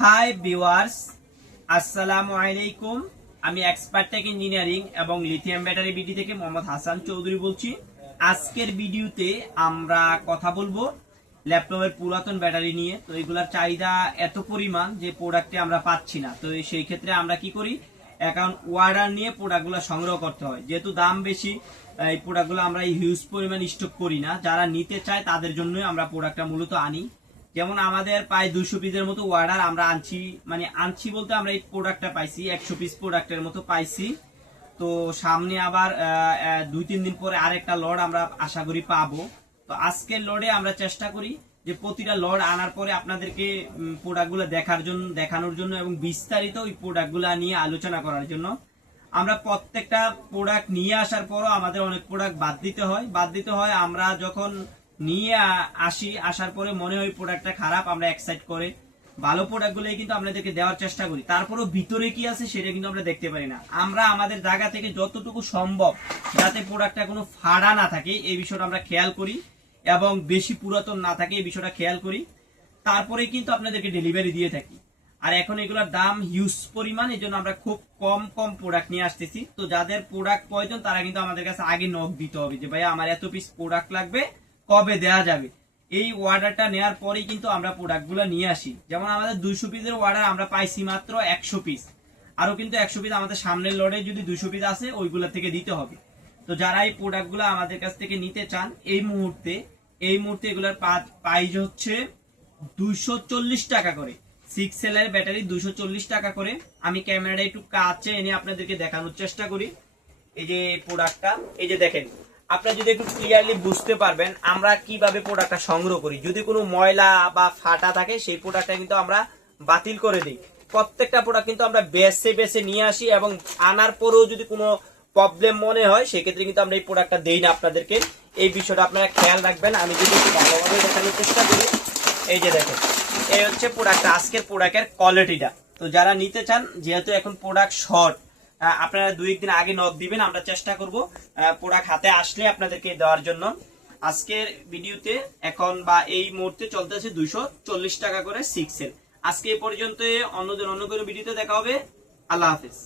Hi viewers, আসসালামু আলাইকুম। আমি এক্সপার্ট টেক ইঞ্জিনিয়ারিং এবং লিথিয়াম ব্যাটারি বিডি থেকে মোহাম্মদ হাসান চৌধুরী বলছি। আজকের ভিডিওতে আমরা কথা বলবো ল্যাপটপের পুরাতন ব্যাটারি নিয়ে। তো এগুলার চাহিদা এত পরিমাণ যে প্রোডাক্টে আমরা পাচ্ছি না। তো সেই ক্ষেত্রে আমরা কি করি, এখন অর্ডার নিয়ে প্রোডাক্টগুলো সংগ্রহ করতে হয়। যেহেতু দাম বেশি, এই প্রোডাক্টগুলো আমরা হিউজ পরিমাণ স্টক করি না। যারা নিতে চায় তাদের জন্যই আমরা প্রোডাক্টটা মূলত আনি। যেমন আমাদের প্রায় 200 পিসের মতো অর্ডার আমরা আনছি বলতে আমরা এই প্রোডাক্টটা পাইছি 100 পিস প্রোডাক্টের মতো পাইছি। তো সামনে আবার 2-3 দিন পরে আরেকটা লট আমরা আশা করি পাবো। তো আজকের লটে আমরা চেষ্টা করি যে প্রতিটা লট আনার পরে আপনাদেরকে প্রোডাক্টগুলো দেখানোর জন্য এবং বিস্তারিত ওই প্রোডাক্টগুলো নিয়ে আলোচনা করার জন্য। আমরা প্রত্যেকটা প্রোডাক্ট নিয়ে আসার পরও আমাদের অনেক প্রোডাক্ট বাদ দিতে হয়। আমরা যখন নিয়ে আসার পরে মনে হয় প্রোডাক্টটা খারাপ, আমরা এক্সাইট করে ভালো প্রোডাক্টগুলোই কিন্তু আপনাদেরকে দেওয়ার চেষ্টা করি। তারপরেও ভিতরে কি আছে সেটা কিন্তু আমরা দেখতে পারি না। আমরা আমাদের জায়গা থেকে যতটুকু সম্ভব যাতে প্রোডাক্টটা কোনো ফাড়া না থাকে এই বিষয়টা আমরা খেয়াল করি এবং বেশি পুরাতন না থাকে এই বিষয়টা খেয়াল করি। তারপরে কিন্তু আপনাদেরকে ডেলিভারি দিয়ে থাকি। আর এখন এগুলোর দাম হিউজ পরিমাণ, এই জন্য আমরা খুব কম প্রোডাক্ট নিয়ে আসতেছি। তো যাদের প্রোডাক্ট প্রয়োজন তারা কিন্তু আমাদের কাছে আগে নক দিতে হবে যে ভাইয়া আমার এত পিস প্রোডাক্ট লাগবে, কবে দেয়া যাবে। এই অর্ডারটা নেওয়ার পরেই কিন্তু আমরা প্রোডাক্টগুলো নিয়ে আসি। যেমন আমাদের 200 পিসের অর্ডার আমরা পাইছি মাত্র 100 পিস। আরো কিন্তু 100 পিস আমাদের সামনের লটে যদি 200 পিস আছে ওইগুলো থেকে দিতে হবে। তো যারা এই প্রোডাক্টগুলো আমাদের কাছ থেকে নিতে চান এই মুহূর্তে এগুলোর প্রাইস হচ্ছে 240 টাকা করে। 6 সেলের ব্যাটারি 240 টাকা করে। আমি ক্যামেরাটা একটু কাছে এনে আপনাদেরকে দেখানোর চেষ্টা করি। এই যে প্রোডাক্টটা, এই যে দেখেন, আপনারা যদি একটু ক্লিয়ারলি বুঝতে পারবেন আমরা কিভাবে প্রোডাক্টটা সংগ্রহ করি। যদি কোনো ময়লা বা ফাটা থাকে সেই প্রোডাক্টটা কিন্তু আমরা বাতিল করে দিই। প্রত্যেকটা প্রোডাক্ট কিন্তু আমরা বেছে নিয়ে আসি এবং আনার পরেও যদি কোনো প্রবলেম মনে হয় সেক্ষেত্রে কিন্তু আমরা এই প্রোডাক্টটা দেই না আপনাদেরকে। এই বিষয়টা আপনারা খেয়াল রাখবেন। আমি যদি একটু ভালোভাবে দেখানোর চেষ্টা করি, এই যে দেখেন, এই হচ্ছে প্রোডাক্টটা, আজকের প্রোডাক্টের কোয়ালিটিটা। তো যারা নিতে চান, যেহেতু এখন প্রোডাক্ট শর্ট, আপনারা 2-1 দিন আগে নক দিবেন। আমরা চেষ্টা করব প্রোডাক্ট হাতে আসলে আপনাদেরকে দেওয়ার জন্য। আজকের ভিডিওতে এখন বা এই মুহূর্তে চলতেছে 240 টাকা করে 6 সেল। আজকে এই পর্যন্ত, অন্য কোনো ভিডিওতে দেখা হবে। আল্লাহ হাফেজ।